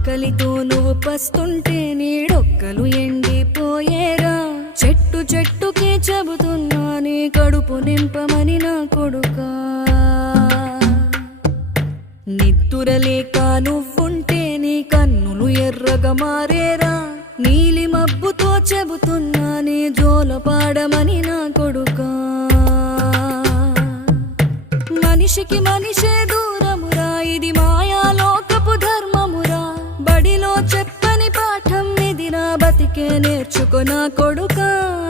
ఆకలితో నువ్వు పస్తుంటే నీడొక్కలు ఎండిపోయేరా. చెట్టు చెట్టుకే చెబుతున్నా నీ కడుపు నింపమని నా కొడుకా. నిద్దురలేక నువ్వుంటే నీ కన్నులు ఎర్రగా మారేరా. నీలి మబ్బుతో చెబుతున్నా నీ జోల పాడమని నా కొడుకా. మనిషికి మనిషే దూరమురా, ఇది మాయాలోకపు ధర్మమురా. బడిలో చెప్పని పాఠం ఇదిరా, బతికే నేర్చుకో నా కొడుకా.